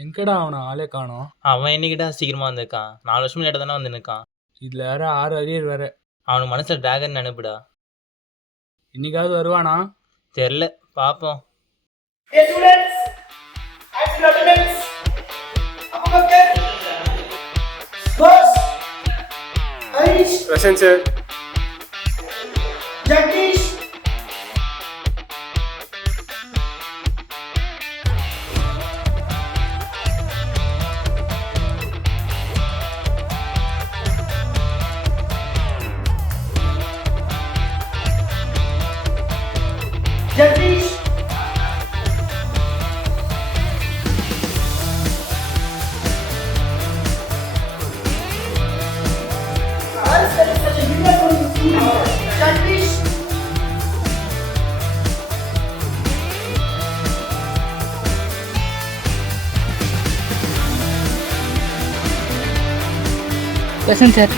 எங்கடா அவனை ஆளே காணோம்? அவன் என்னைக்கிட்ட சீக்கிரமா வந்திருக்கான்? 4 வருஷம் லேட்டாக தானே வந்து நிற்கான். இதுல வேற 6 அரியர் வேற. அவனுக்கு மனசுல டிராகன் நினைப்புடா. இன்னைக்காவது வருவானா? தெரில, பார்ப்போம். Present, sir. Jagdish. Jagdish. Jagdish. Present, sir.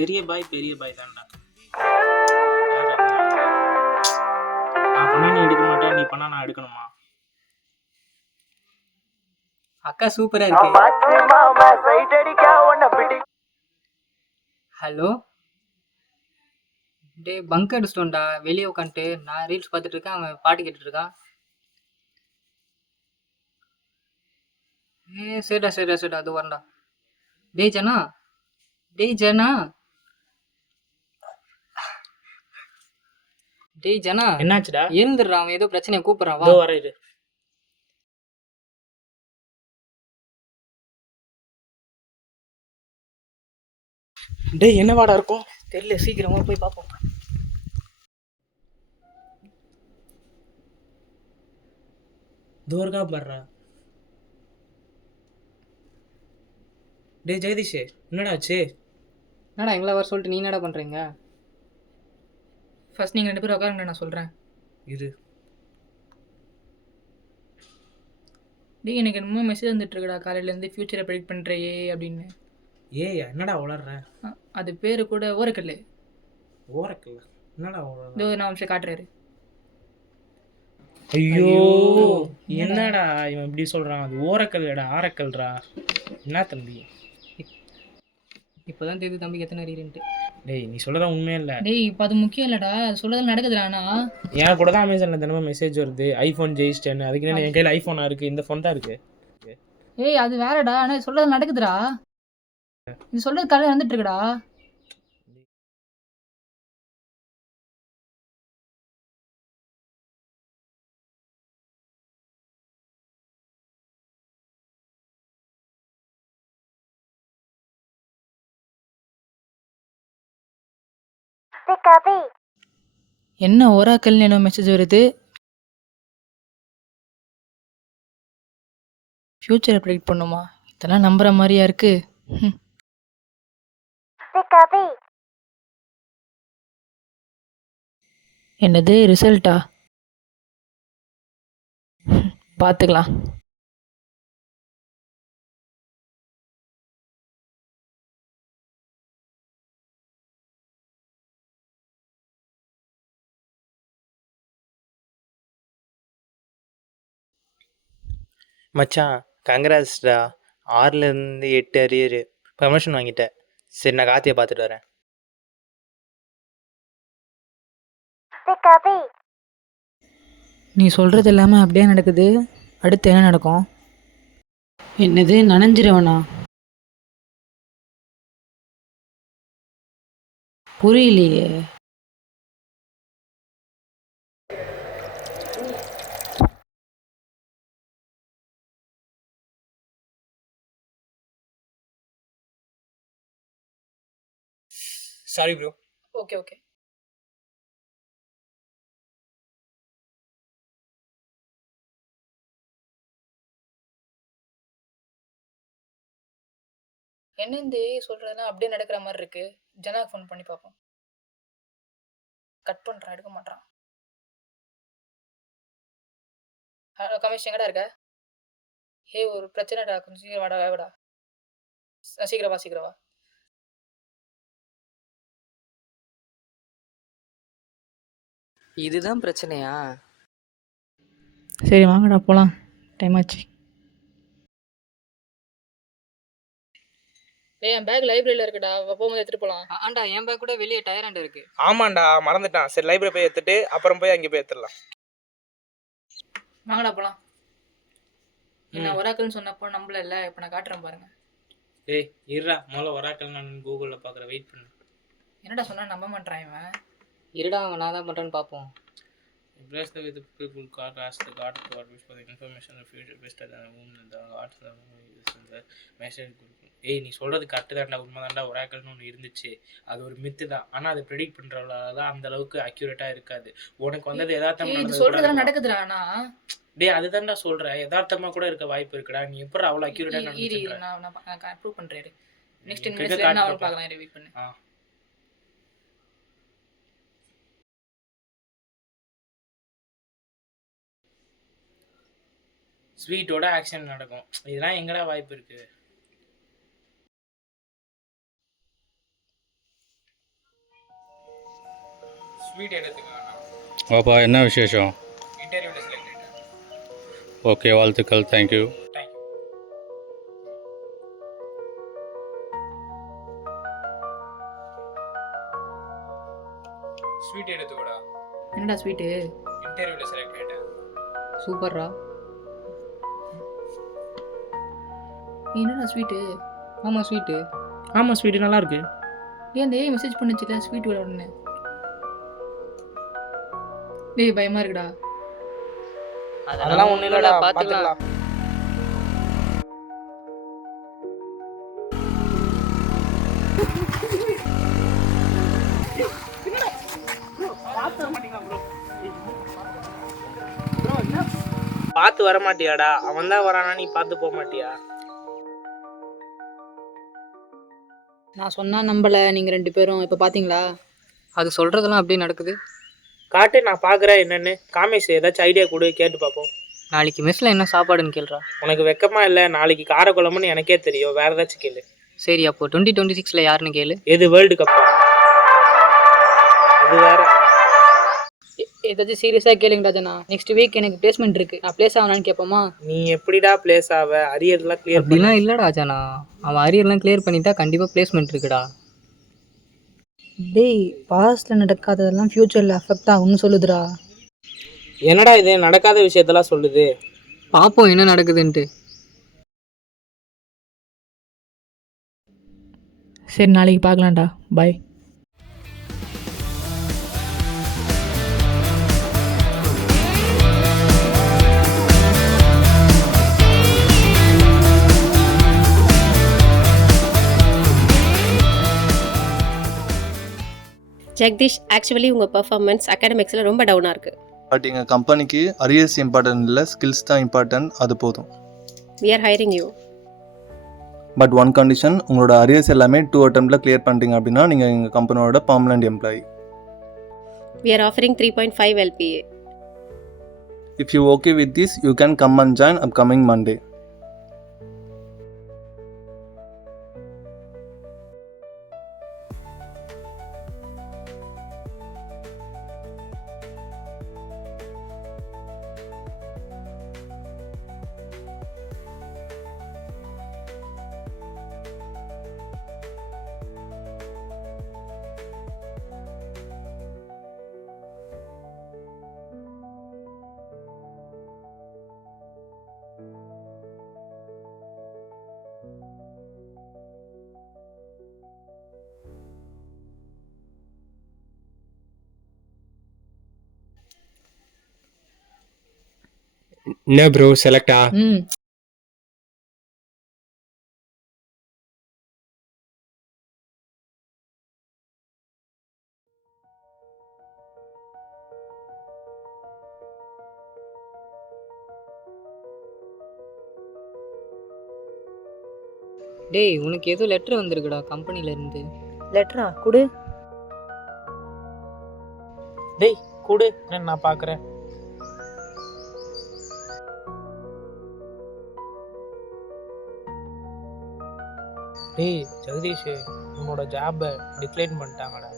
பெரிய பாய் தான்டா. நான் பண்ணா நீ எடுக்க மாட்டேன், நீ பண்ணா நான் எடுக்கணுமா? அக்கா சூப்பரா இருக்கு. ஹலோ டே, பங்க் அடிச்சிட்டோம்டா. வெளியே உட்காந்துட்டு நான் ரீல்ஸ் பார்த்துட்டு இருக்கேன், அவன் பாட்டு கேட்டுட்டு இருக்கான். சரிடா அது வரண்டா. டேய் ஜனா, என்னாச்சுடா? எழுந்துடுறா, அவன் ஏதோ பிரச்சனையை கூப்பிடுறான். இதோ வா. வர இரு. டேய், என்ன வாடா இருக்கும்? தெரியல, சீக்கிரமா போய் பார்ப்போம். தூர்கா பர்றா. டேய் ஜெகதீஷ், என்னடா ஆச்சு? என்னடா எங்களை வர சொல்லிட்டு நீ என்னடா பண்றீங்க? ஃபர்ஸ்ட் நீங்கள் 2 பேரும் உட்காருங்க, நான் சொல்கிறேன். இரு. டேய், எனக்கு என்னமோ மெசேஜ் வந்துட்டுருக்குடா காலையிலேருந்து, ஃப்யூச்சரை ப்ரெடிக்ட் பண்ணுறியே அப்படின்னு. ஏய், என்னடா உளர்ற? அது பேர் கூட ஓரக்கல். என்னடா உளர்ற? இதோ நான் நிமிஷம் காட்டுறாரு. ஐயோ, என்னடா இவன் இப்படி சொல்கிறான்? அது ஓரக்கல்டா, ஆரக்கல்றா. என்ன தம்பி? இப்போதான் தெரியுது தம்பிக்கு எத்தனை ரீரன்ட்டு. டேய், நீ சொல்கிறதா உண்மையே இல்லை. டேய், இப்போ அது முக்கியம் இல்லைடா, அது சொல்கிறது நடக்குதுடா. ஆனால் என் கூட தான் அமேசானில் தினமும் மெசேஜ் வருது, ஐஃபோன் ஜெயிச்சிட்டேன்னு. அதுக்கு என்ன, என் கையில் ஐஃபோனாக இருக்குது, இந்த ஃபோன் தான் இருக்குது. ஏய் அது வேறடா, ஆனா இது சொல்றது நடக்குதுடா. இது சொல்றது காலையில நடந்துட்டு இருக்குடா. என்ன ஓராக்கல்னு என்ன மெசேஜ் வருது? ஃபியூச்சரை ப்ரெடிக்ட் பண்ணுமா? இதெல்லாம் நம்புற மாதிரியா இருக்கு? ம். என்னது ரிசல்ட்டா? பார்த்துக்கலாம். மச்சான் கங்க்ராட்ஸ்டா. 6லேருந்து 8 அரியரு ப்ரமோஷன் வாங்கிட்டேன். சரி நான் கார்த்தியை பார்த்துட்டு வரேன். நீ சொல்றது எல்லாமே அப்படியே நடக்குது. அடுத்து என்ன நடக்கும்? என்னது நனைஞ்சிருவனா? புரியலையே. Sorry bro. Okay okay. என்ன இந்த சொல்றதெல்லாம் அப்படியே நடக்கிற மாதிரி இருக்கு. ஜனாக்கு ஃபோன் பண்ணி பார்ப்போம். கட் பண்றான், எடுக்க மாட்டான். ஹலோ கமேஷ், எங்கடா இருக்க? ஹே ஒரு பிரச்சனைடா, கொஞ்சம் சீக்கிரம் வாடா வாடா. சீக்கிரம் வா சீக்கிரம் வா. இதுதான் பிரச்சனையா? சரி வாங்கடா போலாம், டைம் ஆச்சு. டேய் என் பேக் லைப்ரரியில இருக்குடா, போகும்போது எடுத்துட்டு போலாம். ஆண்டா என் பேக் கூட வெளியே டயராண்ட் இருக்கு. ஆமாண்டா மறந்துட்டான். சரி லைப்ரரி போய் எடுத்துட்டு அப்புறம் போய் அங்கே போய் எடுத்துடலாம். வாங்கடா போலாம். என்ன ஒராக்கல்னு சொன்னப்போ நம்பல இல்ல, இப்போ நான் காட்டுறேன் பாருங்க. ஏய் இருடா, முதல்ல ஒராக்கல் நான் கூகுளில் பார்க்குறேன், வெயிட் பண்ணு. என்னடா சொன்னா நம்ப மாட்டான் இவன். இருடா அவன் நான் தான் பண்ணுறேன்னு பார்ப்போம். Bless the with the people God ask the God to God wish for the information of future best than the womb the God the message. ஏய் நீ சொல்கிறது கரெக்டு தான்டா, உண்மை தான்டா. ஒராக்கல்னு ஒன்று இருந்துச்சு, அது ஒரு மித்து தான். ஆனால் அதை ப்ரெடிக்ட் பண்ணுறவங்களால தான் அந்த அளவுக்கு அக்யூரேட்டாக இருக்காது. உனக்கு வந்தது யதார்த்தமாக இது சொல்றதெல்லாம் நடக்குதுடா. ஆனா டேய் அதுதான்டா சொல்கிறேன், யதார்த்தமாக கூட இருக்க வாய்ப்பு இருக்குடா. நீ எப்படி அவ்வளோ அக்யூரேட்டாக நடந்துச்சு? நான் ப்ரூவ் பண்றேன். நெக்ஸ்ட் 10 மினிட்ஸ்ல என்ன ஆகும் பார்க்கலாம், வெயிட் பண்ணு. ஸ்வீட்டோட ஆக்ஷன் நடக்கும். இதெல்லாம் எங்கடா வாய்ப்பு இருக்கு? ஸ்வீட் எடுத்துக்கலாம். வாப்பா, என்ன விசேஷம்? இன்டர்வியூவில் செலக்ட் ஆகிட்டேன். ஓகே, வாழ்த்துக்கள். தேங்க்யூ. தேங்க்யூ. ஸ்வீட் எடுத்துக்கூடா. என்னடா ஸ்வீட்டு? இன்டர்வியூவில் செலக்ட் ஆகிட்டேன். சூப்பர்ரா. என்னடா ஸ்வீட்டு? ஆமாம் ஸ்வீட்டு. ஆமாம் ஸ்வீட்டு நல்லா இருக்கு. ஏன் அந்த மெசேஜ் பண்ணுச்சுல ஸ்வீட் விட உடனே. டேய் பயமா இருக்குடா. அதெல்லாம் ஒன்றும் இல்லைடா, பார்த்துக்கலாம். பார்த்து வர மாட்டியாடா? அவன் தான் வரானா, நீ பார்த்து போக மாட்டியா? நான் சொன்னா நம்பல நீங்க 2 பேரும். இப்போ பாத்தீங்களா? அது சொல்கிறதெல்லாம் அப்படியே நடக்குது. காட்டு, நான் பார்க்குறேன் என்னன்னு. காமேஷ் ஏதாச்சும் ஐடியா கொடு, கேட்டு பார்ப்போம். நாளைக்கு மெஸ்ஸில் என்ன சாப்பாடுன்னு கேள்றா. உனக்கு வெக்கமா இல்லை? நாளைக்கு காரக்குழம்புன்னு எனக்கே தெரியும், வேறு ஏதாச்சும் கேளு. சரி அப்போ 2026 யாருன்னு கேளு. எது வேர்ல்டு கப்பா? அது வேற. ஏதாச்சும் சீரியஸாக கேளுங்கடா ஜனா. நெக்ஸ்ட் வீக் எனக்கு பிளேஸ்மெண்ட் இருக்கு, நான் பிளேஸ் ஆகலான்னு கேட்போமா? நீ எப்படிடா பிளேஸ் ஆவ? அரியர்லாம் கிளியர் பண்ணி. அப்படிலாம் இல்லைடா ஜனா, அவன் அரியர்லாம் கிளியர் பண்ணிட்டா கண்டிப்பாக பிளேஸ்மெண்ட் இருக்குடா. டேய் பாஸ்ட்ல நடக்காததெல்லாம் ஃபியூச்சர்ல அஃபெக்ட் ஆகும்னு சொல்லுதுடா. என்னடா இது நடக்காத விஷயத்தெல்லாம் சொல்லுது? பார்ப்போம் என்ன நடக்குதுன்ட்டு. சரி நாளைக்கு பார்க்கலாம்டா. பாய். ஜெகதீஷ், ஆக்சுவலி உங்கள் பர்ஃபார்மன்ஸ் அகாடமிக்ஸில் ரொம்ப டவுனாக இருக்குது. பட் எங்கள் கம்பெனிக்கு அரியர்ஸ் இம்பார்ட்டன்ட் இல்லை, ஸ்கில்ஸ் தான் இம்பார்ட்டன்ட், அது போதும். We are hiring you. But one condition, உங்களோட அரியர்ஸ் எல்லாமே 2 அட்டெம்ப்டில் கிளியர் பண்ணிட்டீங்க அப்படின்னா நீங்கள் எங்கள் கம்பெனியோட permanent employee. We are offering 3.5 LPA. If you okay with this, you can come and join upcoming Monday. என்ன ப்ரோ செலக்டா? டேய் உனக்கு ஏதோ லெட்டர் வந்திருக்குடா கம்பெனிலேருந்து. லெட்டரா கொடு. டேய் கொடு, நான் பார்க்குறேன். டேய் ஜெகதீஷ், உன்னோட ஜாபை டிக்ளைன் பண்ணிட்டாங்கடா.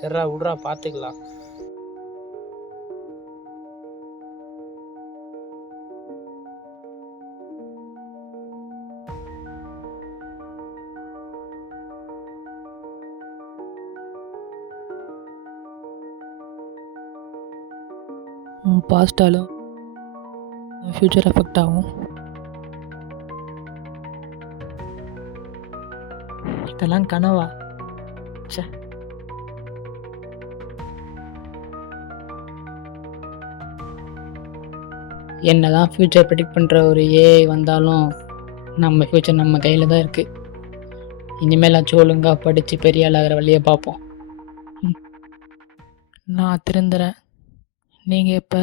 சரிடா விட்றா, பார்த்துக்கலாம். பாஸ்டாலும் ஃப்யூச்சர் எஃபெக்ட் ஆகும். இதெல்லாம் கனவா? சே. என்னதான் ஃப்யூச்சர் ப்ரெடிக்ட் பண்ணுற ஒரு ஏஐ வந்தாலும் நம்ம ஃப்யூச்சர் நம்ம கையில் தான் இருக்குது. இனிமேலாச்சும் ஒழுங்காக படித்து பெரிய ஆளாகிற வழியை பார்ப்போம். நான் திருந்துறேன். நீங்கள் இப்போ